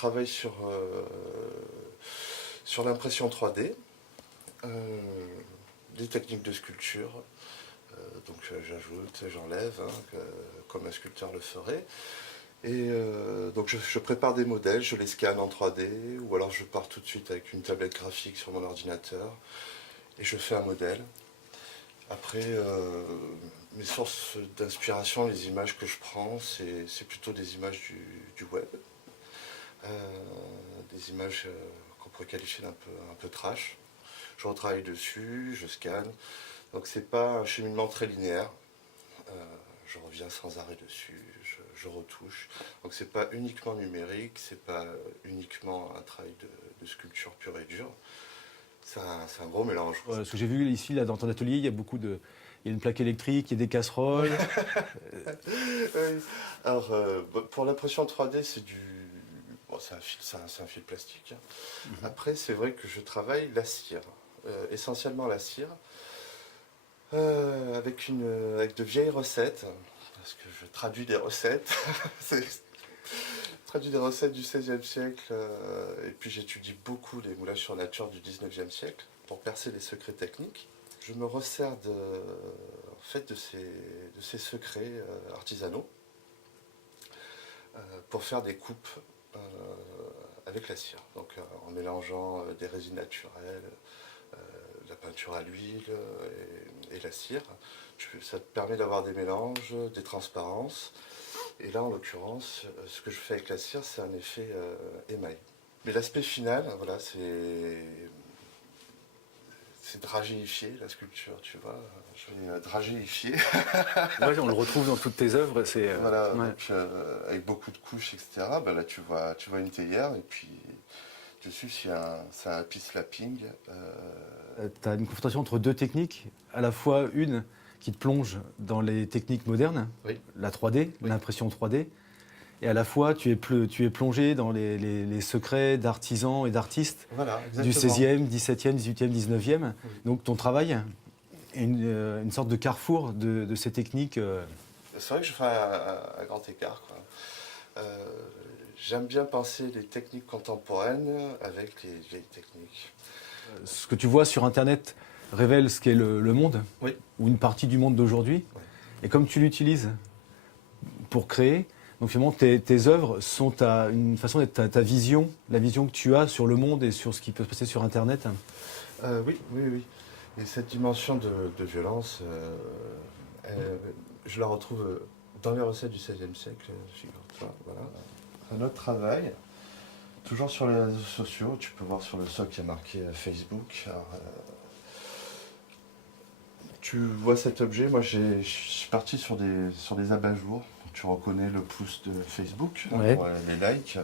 travaille sur l'impression 3D, des techniques de sculpture. Donc j'ajoute, j'enlève, hein, comme un sculpteur le ferait. Et donc je prépare des modèles, je les scanne en 3D, ou alors je pars tout de suite avec une tablette graphique sur mon ordinateur, et je fais un modèle. Après, mes sources d'inspiration, les images que je prends, c'est plutôt des images du web. Des images qu'on pourrait qualifier un peu trash. Je retravaille dessus, je scanne. Donc c'est pas un cheminement très linéaire. Je reviens sans arrêt dessus, je retouche. Donc c'est pas uniquement numérique, c'est pas uniquement un travail de sculpture pure et dure. C'est un gros mélange. Ce que j'ai vu ici, là, dans ton atelier, il y a beaucoup de... Il y a une plaque électrique, il y a des casseroles. Oui. Alors, pour l'impression 3D, c'est du... Bon, c'est un fil plastique. Après, c'est vrai que je travaille la cire, essentiellement la cire, avec de vieilles recettes, parce que je traduis des recettes. Je traduis des recettes du XVIe siècle, et puis j'étudie beaucoup les moulages sur nature du XIXe siècle, pour percer les secrets techniques. Je me resserre en fait, de ces secrets artisanaux pour faire des coupes avec la cire. Donc en mélangeant des résines naturelles, la peinture à l'huile et la cire. Ça te permet d'avoir des mélanges, des transparences. Et là, en l'occurrence, ce que je fais avec la cire, c'est un effet émail. Mais l'aspect final, voilà, c'est dragéifier la sculpture, tu vois. Je vais dragéifier. Ouais, on le retrouve dans toutes tes œuvres. Voilà, ouais. donc, avec beaucoup de couches, etc. Ben là, tu vois une théière, et puis dessus, c'est un happy slapping. Tu as une confrontation entre deux techniques, à la fois une qui te plonge dans les techniques modernes, oui. La 3D, oui. L'impression 3D, et à la fois tu es plongé dans les secrets d'artisans et d'artistes voilà, du 16e, 17e, 18e, 19e. Oui. Donc ton travail est une sorte de carrefour de ces techniques. C'est vrai que je fais un grand écart, quoi. J'aime bien penser les techniques contemporaines avec les vieilles techniques. Ce que tu vois sur Internet révèle ce qu'est le monde, oui. ou une partie du monde d'aujourd'hui. Oui. Et comme tu l'utilises pour créer, donc finalement tes œuvres sont une façon d'être ta vision, la vision que tu as sur le monde et sur ce qui peut se passer sur Internet. Oui. Et cette dimension de violence, je la retrouve dans les recettes du XVIe siècle, figure-toi. Voilà. Un autre travail, toujours sur les réseaux sociaux, tu peux voir sur le socle qu'il y a marqué Facebook. Alors, tu vois cet objet, moi je suis parti sur des abat-jours. Tu reconnais le pouce de Facebook, ouais. Pour les likes.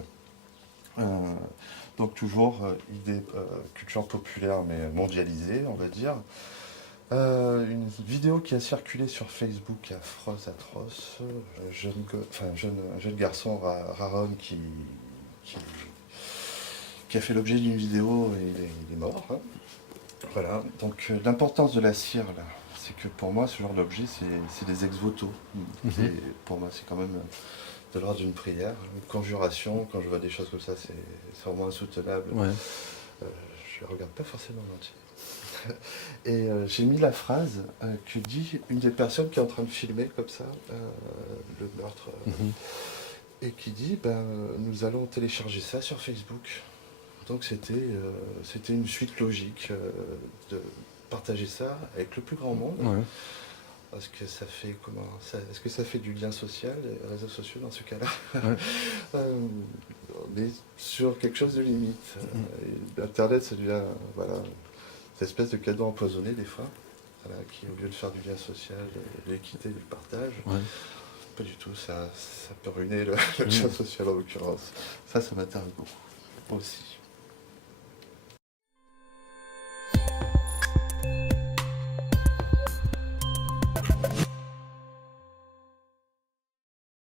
Donc toujours idée culture populaire mais mondialisée, on va dire. Une vidéo qui a circulé sur Facebook, affreuse, atroce. Un jeune garçon, Raron, qui a fait l'objet d'une vidéo et il est mort. Hein. Voilà, donc l'importance de la cire, là, c'est que pour moi, ce genre d'objet, c'est des ex-voto. Mm-hmm. Pour moi, c'est quand même de l'ordre d'une prière, une conjuration. Quand je vois des choses comme ça, c'est vraiment insoutenable. Ouais. Je ne regarde pas forcément l'entier. Et j'ai mis la phrase que dit une des personnes qui est en train de filmer comme ça le meurtre et qui dit nous allons télécharger ça sur Facebook. Donc c'était une suite logique de partager ça avec le plus grand monde. Ouais. Parce que ça fait est-ce que ça fait du lien social, les réseaux sociaux dans ce cas-là? Ouais. Mais sur quelque chose de limite. Internet, ça devient cette espèce de cadeau empoisonné des fois, qui au lieu de faire du lien social, de l'équité, du partage, pas du tout, ça peut ruiner le lien social en l'occurrence. Ça m'intéresse beaucoup aussi.